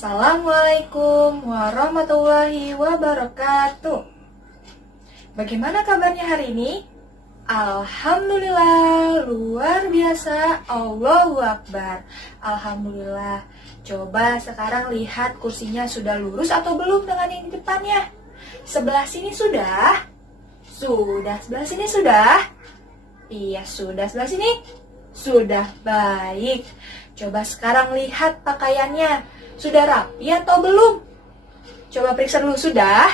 Assalamualaikum warahmatullahi wabarakatuh. Bagaimana kabarnya hari ini? Alhamdulillah, luar biasa, Allahu Akbar. Alhamdulillah. Coba sekarang lihat kursinya sudah lurus atau belum dengan yang di depannya. Sebelah sini sudah? Sudah. Sebelah sini sudah? Iya, sudah. Sebelah sini? Sudah. Baik. Coba sekarang lihat pakaiannya. Sudah rapi atau belum? Coba periksa dulu, sudah?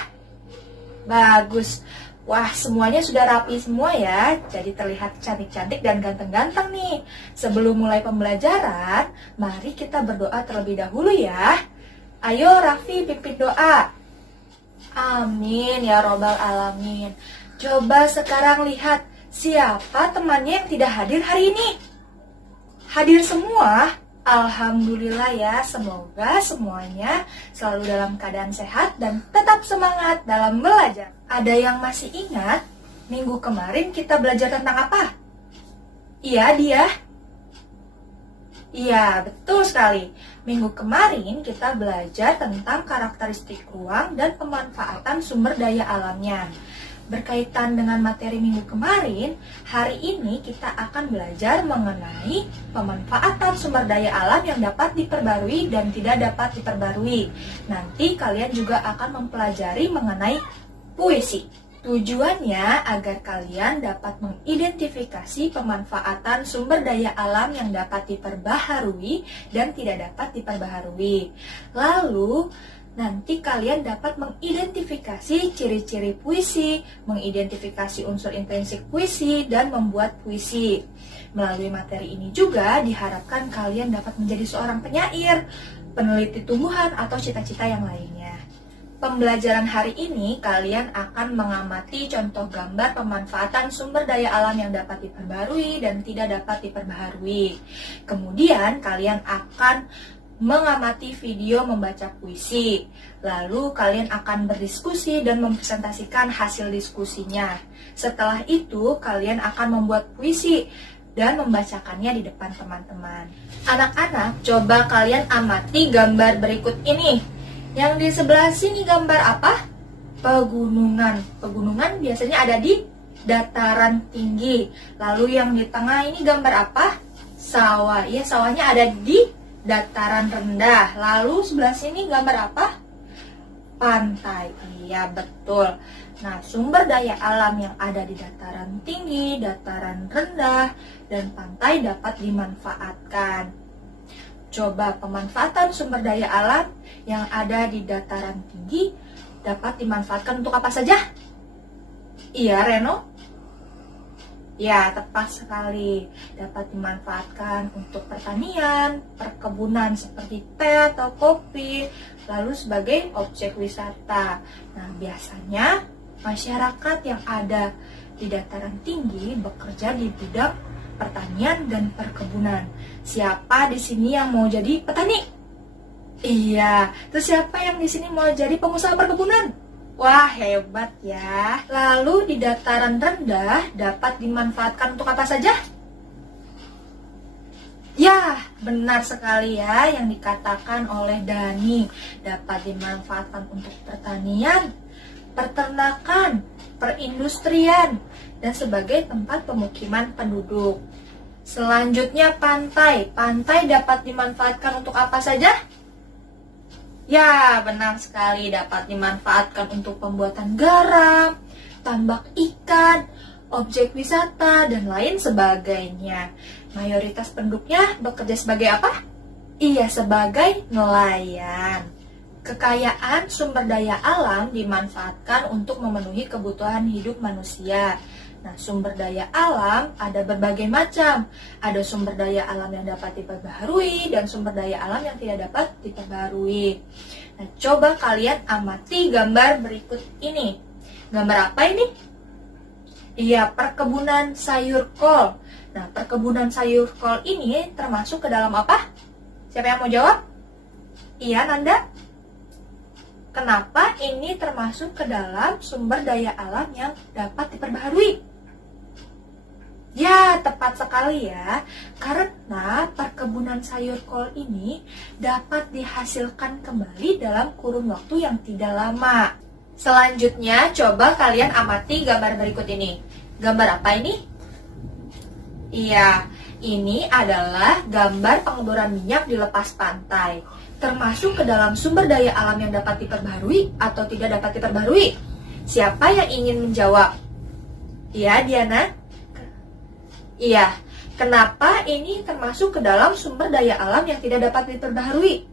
Bagus. Wah, semuanya sudah rapi semua ya. Jadi terlihat cantik-cantik dan ganteng-ganteng nih. Sebelum mulai pembelajaran, mari kita berdoa terlebih dahulu ya. Ayo Raffi, pimpin doa. Amin ya robbal alamin. Coba sekarang lihat, siapa temannya yang tidak hadir hari ini? Hadir semua? Alhamdulillah ya, semoga semuanya selalu dalam keadaan sehat dan tetap semangat dalam belajar. Ada yang masih ingat minggu kemarin kita belajar tentang apa? Iya, dia? Iya, betul sekali. Minggu kemarin kita belajar tentang karakteristik ruang dan pemanfaatan sumber daya alamnya. Berkaitan dengan materi minggu kemarin, hari ini kita akan belajar mengenai pemanfaatan sumber daya alam yang dapat diperbarui dan tidak dapat diperbarui. Nanti kalian juga akan mempelajari mengenai puisi. Tujuannya agar kalian dapat mengidentifikasi pemanfaatan sumber daya alam yang dapat diperbaharui dan tidak dapat diperbaharui. Lalu, nanti kalian dapat mengidentifikasi ciri-ciri puisi, mengidentifikasi unsur intrinsik puisi, dan membuat puisi. Melalui materi ini juga diharapkan kalian dapat menjadi seorang penyair, peneliti tumbuhan, atau cita-cita yang lainnya. Pembelajaran hari ini kalian akan mengamati contoh gambar pemanfaatan sumber daya alam yang dapat diperbarui dan tidak dapat diperbaharui. Kemudian kalian akan mengamati video membaca puisi. Lalu kalian akan berdiskusi dan mempresentasikan hasil diskusinya. Setelah itu kalian akan membuat puisi dan membacakannya di depan teman-teman. Anak-anak, coba kalian amati gambar berikut ini. Yang di sebelah sini gambar apa? Pegunungan. Pegunungan biasanya ada di dataran tinggi. Lalu yang di tengah ini gambar apa? Sawah. Ya, sawahnya ada di dataran rendah. Lalu sebelah sini gambar apa? Pantai. Iya, betul. Nah, sumber daya alam yang ada di dataran tinggi, dataran rendah, dan pantai dapat dimanfaatkan. Coba pemanfaatan sumber daya alam yang ada di dataran tinggi dapat dimanfaatkan untuk apa saja? Iya, Reno? Ya, tepat sekali. Dapat dimanfaatkan untuk pertanian, perkebunan seperti teh atau kopi, lalu sebagai objek wisata. Nah, biasanya masyarakat yang ada di dataran tinggi bekerja di bidang pertanian dan perkebunan. Siapa di sini yang mau jadi petani? Iya, terus siapa yang di sini mau jadi pengusaha perkebunan? Wah, hebat ya. Lalu di dataran rendah dapat dimanfaatkan untuk apa saja? Ya, benar sekali ya yang dikatakan oleh Dani. Dapat dimanfaatkan untuk pertanian, peternakan, perindustrian, dan sebagai tempat pemukiman penduduk. Selanjutnya pantai. Pantai dapat dimanfaatkan untuk apa saja? Ya, benar sekali, dapat dimanfaatkan untuk pembuatan garam, tambak ikan, objek wisata, dan lain sebagainya. Mayoritas penduduknya bekerja sebagai apa? Iya, sebagai nelayan. Kekayaan sumber daya alam dimanfaatkan untuk memenuhi kebutuhan hidup manusia. Nah, sumber daya alam ada berbagai macam. Ada sumber daya alam yang dapat diperbaharui dan sumber daya alam yang tidak dapat diperbaharui. Nah, coba kalian amati gambar berikut ini. Gambar apa ini? Iya, perkebunan sayur kol. Nah, perkebunan sayur kol ini termasuk ke dalam apa? Siapa yang mau jawab? Iya, Nanda? Kenapa ini termasuk ke dalam sumber daya alam yang dapat diperbaharui? Ya, tepat sekali ya. Karena perkebunan sayur kol ini dapat dihasilkan kembali dalam kurun waktu yang tidak lama. Selanjutnya, coba kalian amati gambar berikut ini. Gambar apa ini? Iya, ini adalah gambar pengeboran minyak di lepas pantai. Termasuk ke dalam sumber daya alam yang dapat diperbarui atau tidak dapat diperbarui. Siapa yang ingin menjawab? Iya, Diana? Iya, kenapa ini termasuk ke dalam sumber daya alam yang tidak dapat diperbarui?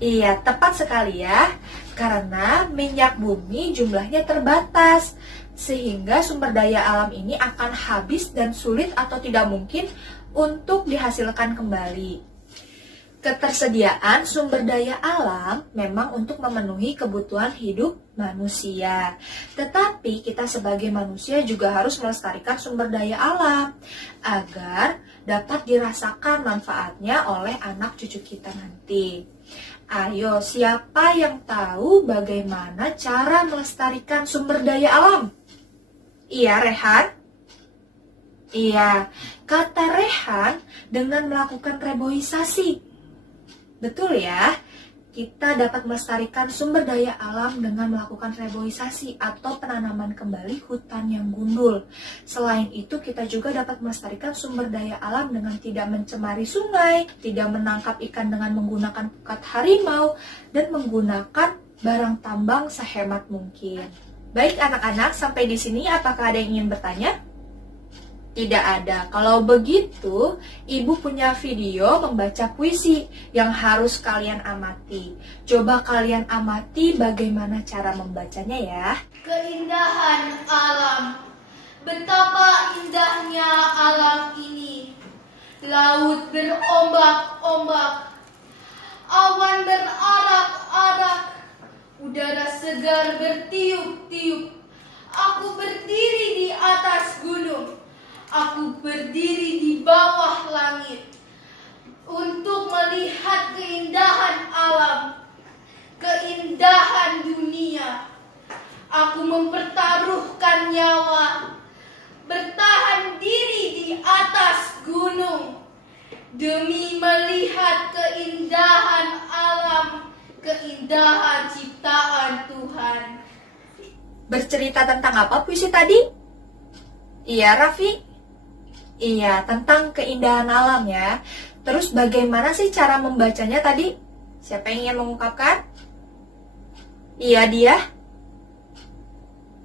Iya, tepat sekali ya. Karena minyak bumi jumlahnya terbatas, sehingga sumber daya alam ini akan habis dan sulit atau tidak mungkin untuk dihasilkan kembali. Ketersediaan sumber daya alam memang untuk memenuhi kebutuhan hidup manusia. Tetapi kita sebagai manusia juga harus melestarikan sumber daya alam agar dapat dirasakan manfaatnya oleh anak cucu kita nanti. Ayo, siapa yang tahu bagaimana cara melestarikan sumber daya alam? Iya, Rehan? Iya, kata Rehan dengan melakukan reboisasi. Betul ya, kita dapat melestarikan sumber daya alam dengan melakukan reboisasi atau penanaman kembali hutan yang gundul. Selain itu, kita juga dapat melestarikan sumber daya alam dengan tidak mencemari sungai, tidak menangkap ikan dengan menggunakan pukat harimau, dan menggunakan barang tambang sehemat mungkin. Baik anak-anak, sampai di sini apakah ada yang ingin bertanya? Tidak ada. Kalau begitu, Ibu punya video membaca puisi yang harus kalian amati. Coba kalian amati bagaimana cara membacanya ya. Keindahan alam. Betapa indahnya alam ini. Laut berombak-ombak. Awan berarak-arak. Udara segar bertiup-tiup. Aku berdiri di atas gunung. Aku berdiri di bawah langit untuk melihat keindahan alam, keindahan dunia. Aku mempertaruhkan nyawa, bertahan diri di atas gunung demi melihat keindahan alam, keindahan ciptaan Tuhan. Bercerita tentang apa puisi tadi? Iya, Raffi? Iya, tentang keindahan alam ya. Terus bagaimana sih cara membacanya tadi? Siapa yang ingin mengungkapkan? Iya, dia?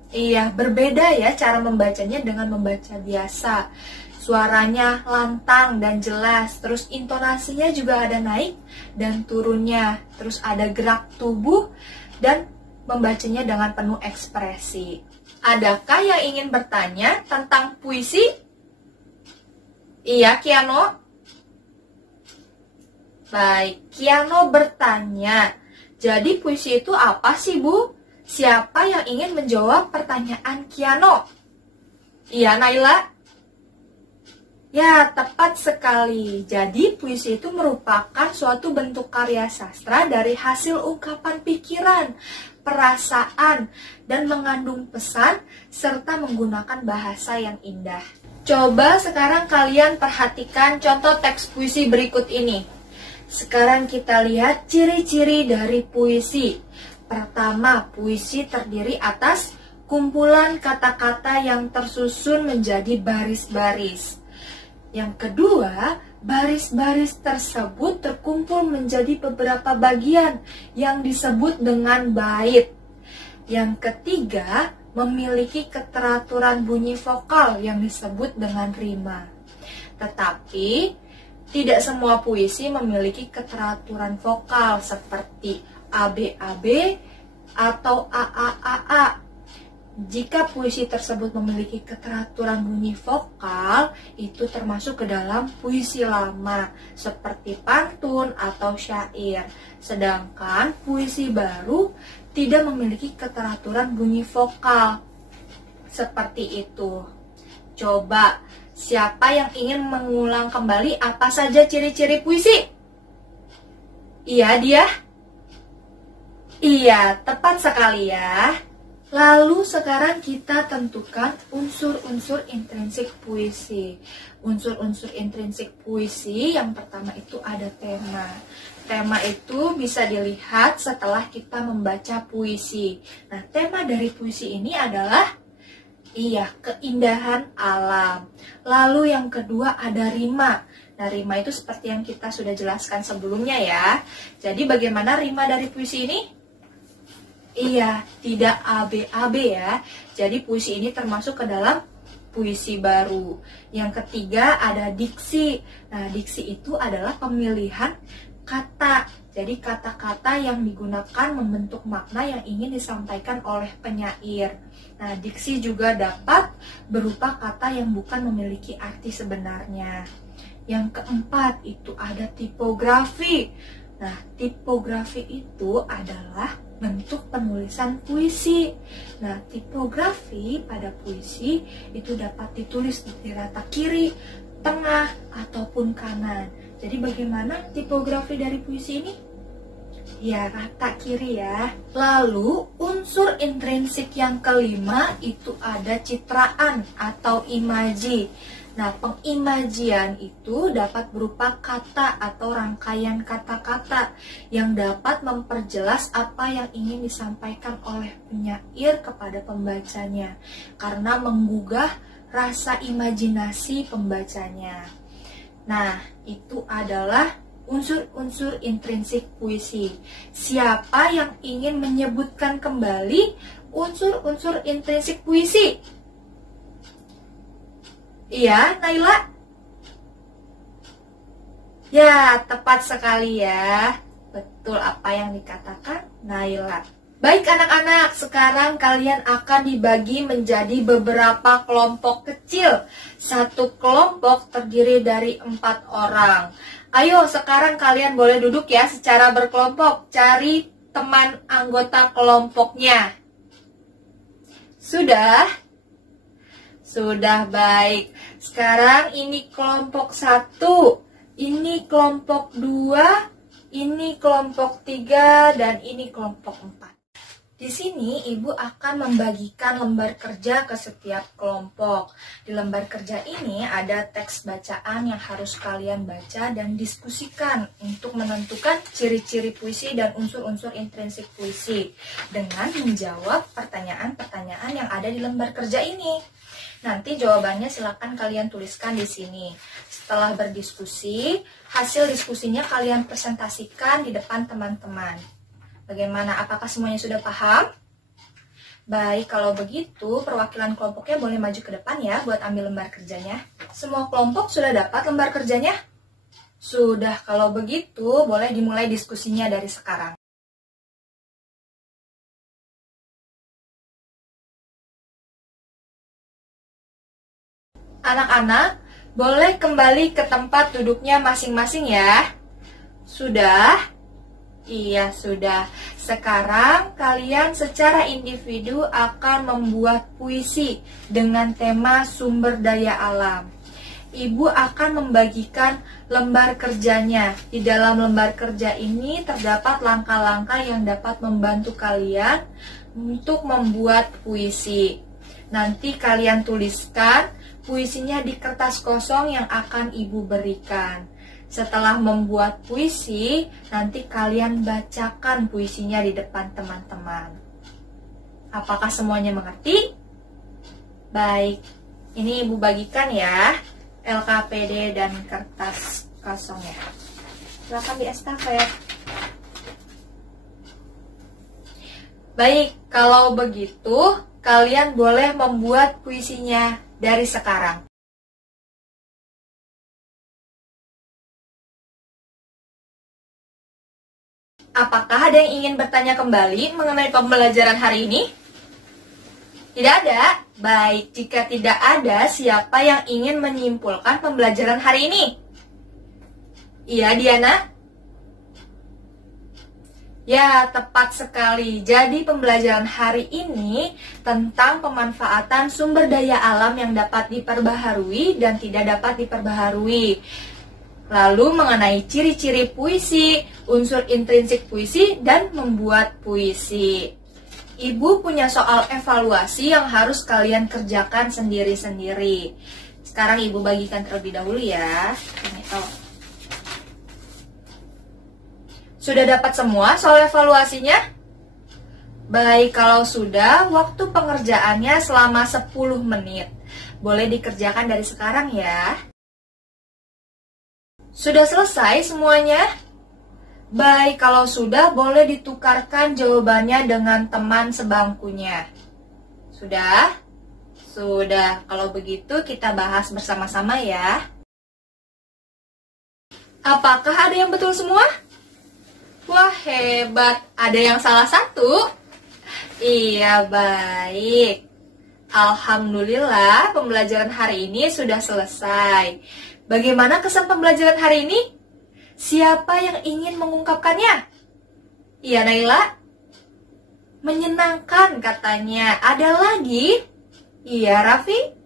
Iya, berbeda ya cara membacanya dengan membaca biasa. Suaranya lantang dan jelas, terus intonasinya juga ada naik dan turunnya. Terus ada gerak tubuh dan membacanya dengan penuh ekspresi. Adakah yang ingin bertanya tentang puisi? Iya, Kiano? Baik, Kiano bertanya, jadi puisi itu apa sih, Bu? Siapa yang ingin menjawab pertanyaan Kiano? Iya, Naila? Ya, tepat sekali. Jadi, puisi itu merupakan suatu bentuk karya sastra dari hasil ungkapan pikiran, perasaan, dan mengandung pesan, serta menggunakan bahasa yang indah. Coba sekarang kalian perhatikan contoh teks puisi berikut ini. Sekarang kita lihat ciri-ciri dari puisi. Pertama, puisi terdiri atas kumpulan kata-kata yang tersusun menjadi baris-baris. Yang kedua, baris-baris tersebut terkumpul menjadi beberapa bagian yang disebut dengan bait. Yang ketiga, memiliki keteraturan bunyi vokal yang disebut dengan rima. Tetapi, tidak semua puisi memiliki keteraturan vokal seperti ABAB atau AAAA. Jika puisi tersebut memiliki keteraturan bunyi vokal, itu termasuk ke dalam puisi lama, seperti pantun atau syair. Sedangkan puisi baru tidak memiliki keteraturan bunyi vokal. Seperti itu. Coba, siapa yang ingin mengulang kembali apa saja ciri-ciri puisi? Iya, dia? Iya, tepat sekali ya. Lalu sekarang kita tentukan unsur-unsur intrinsik puisi. Unsur-unsur intrinsik puisi yang pertama itu ada tema. Tema itu bisa dilihat setelah kita membaca puisi. Nah, tema dari puisi ini adalah keindahan alam. Lalu yang kedua ada rima. Nah, rima itu seperti yang kita sudah jelaskan sebelumnya ya. Jadi bagaimana rima dari puisi ini? Tidak AB-AB ya. Jadi puisi ini termasuk ke dalam puisi baru. Yang ketiga ada diksi. Nah, diksi itu adalah pemilihan kata. Jadi kata-kata yang digunakan membentuk makna yang ingin disampaikan oleh penyair. Nah, diksi juga dapat berupa kata yang bukan memiliki arti sebenarnya. Yang keempat itu ada tipografi. Nah, tipografi itu adalah bentuk penulisan puisi. Nah, tipografi pada puisi itu dapat ditulis di rata kiri, tengah, ataupun kanan. Jadi bagaimana tipografi dari puisi ini? Ya, rata kiri ya. Lalu, unsur intrinsik yang kelima itu ada citraan atau imaji. Nah, pengimajian itu dapat berupa kata atau rangkaian kata-kata yang dapat memperjelas apa yang ingin disampaikan oleh penyair kepada pembacanya karena menggugah rasa imajinasi pembacanya. Nah, itu adalah unsur-unsur intrinsik puisi. Siapa yang ingin menyebutkan kembali unsur-unsur intrinsik puisi? Iya, Naila? Ya, tepat sekali ya. Betul apa yang dikatakan Naila. Baik anak-anak, sekarang kalian akan dibagi menjadi beberapa kelompok kecil. Satu kelompok terdiri dari 4 orang. Ayo, sekarang kalian boleh duduk ya secara berkelompok. Cari teman anggota kelompoknya. Sudah? Sudah, baik. Sekarang ini kelompok 1, ini kelompok 2, ini kelompok 3, dan ini kelompok 4. Di sini Ibu akan membagikan lembar kerja ke setiap kelompok. Di lembar kerja ini ada teks bacaan yang harus kalian baca dan diskusikan untuk menentukan ciri-ciri puisi dan unsur-unsur intrinsik puisi dengan menjawab pertanyaan-pertanyaan yang ada di lembar kerja ini. Nanti jawabannya silakan kalian tuliskan di sini. Setelah berdiskusi, hasil diskusinya kalian presentasikan di depan teman-teman. Bagaimana? Apakah semuanya sudah paham? Baik, kalau begitu perwakilan kelompoknya boleh maju ke depan ya buat ambil lembar kerjanya. Semua kelompok sudah dapat lembar kerjanya? Sudah, kalau begitu boleh dimulai diskusinya dari sekarang. Anak-anak, boleh kembali ke tempat duduknya masing-masing ya. Sudah? Iya, sudah. Sekarang kalian secara individu akan membuat puisi dengan tema sumber daya alam. Ibu akan membagikan lembar kerjanya. Di dalam lembar kerja ini terdapat langkah-langkah yang dapat membantu kalian untuk membuat puisi. Nanti kalian tuliskan puisinya di kertas kosong yang akan Ibu berikan. Setelah membuat puisi, nanti kalian bacakan puisinya di depan teman-teman. Apakah semuanya mengerti? Baik, ini Ibu bagikan ya LKPD dan kertas kosongnya. Silakan diestafet. Baik, kalau begitu kalian boleh membuat puisinya dari sekarang. Apakah ada yang ingin bertanya kembali mengenai pembelajaran hari ini? Tidak ada? Baik, jika tidak ada, siapa yang ingin menyimpulkan pembelajaran hari ini? Iya, Diana? Ya, tepat sekali. Jadi pembelajaran hari ini tentang pemanfaatan sumber daya alam yang dapat diperbaharui dan tidak dapat diperbaharui. Lalu mengenai ciri-ciri puisi, unsur intrinsik puisi, dan membuat puisi. Ibu punya soal evaluasi yang harus kalian kerjakan sendiri-sendiri. Sekarang Ibu bagikan terlebih dahulu ya. Sudah dapat semua soal evaluasinya? Baik, kalau sudah, waktu pengerjaannya selama 10 menit. Boleh dikerjakan dari sekarang ya. Sudah selesai semuanya? Baik, kalau sudah boleh ditukarkan jawabannya dengan teman sebangkunya. Sudah? Sudah. Kalau begitu kita bahas bersama-sama ya. Apakah ada yang betul semua? Wah, hebat. Ada yang salah satu? Iya, baik. Alhamdulillah, pembelajaran hari ini sudah selesai. Bagaimana kesan pembelajaran hari ini? Siapa yang ingin mengungkapkannya? Iya, Naila? Menyenangkan katanya. Ada lagi? Iya, Raffi?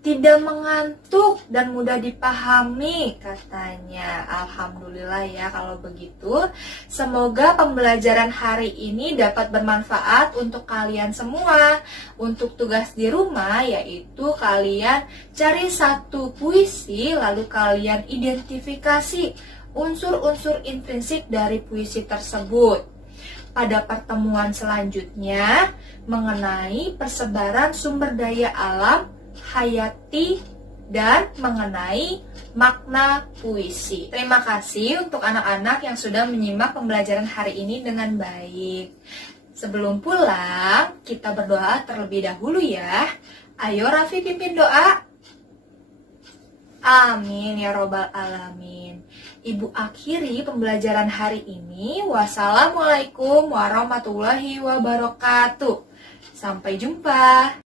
Tidak mengantuk dan mudah dipahami katanya. Alhamdulillah ya kalau begitu. Semoga pembelajaran hari ini dapat bermanfaat untuk kalian semua. Untuk tugas di rumah yaitu kalian cari satu puisi lalu kalian identifikasi unsur-unsur intrinsik dari puisi tersebut. Pada pertemuan selanjutnya mengenai persebaran sumber daya alam hayati dan mengenai makna puisi. Terima kasih untuk anak-anak yang sudah menyimak pembelajaran hari ini dengan baik. Sebelum pulang, kita berdoa terlebih dahulu ya. Ayo Raffi pimpin doa. Amin ya robbal alamin. Ibu akhiri pembelajaran hari ini. Wassalamualaikum warahmatullahi wabarakatuh. Sampai jumpa.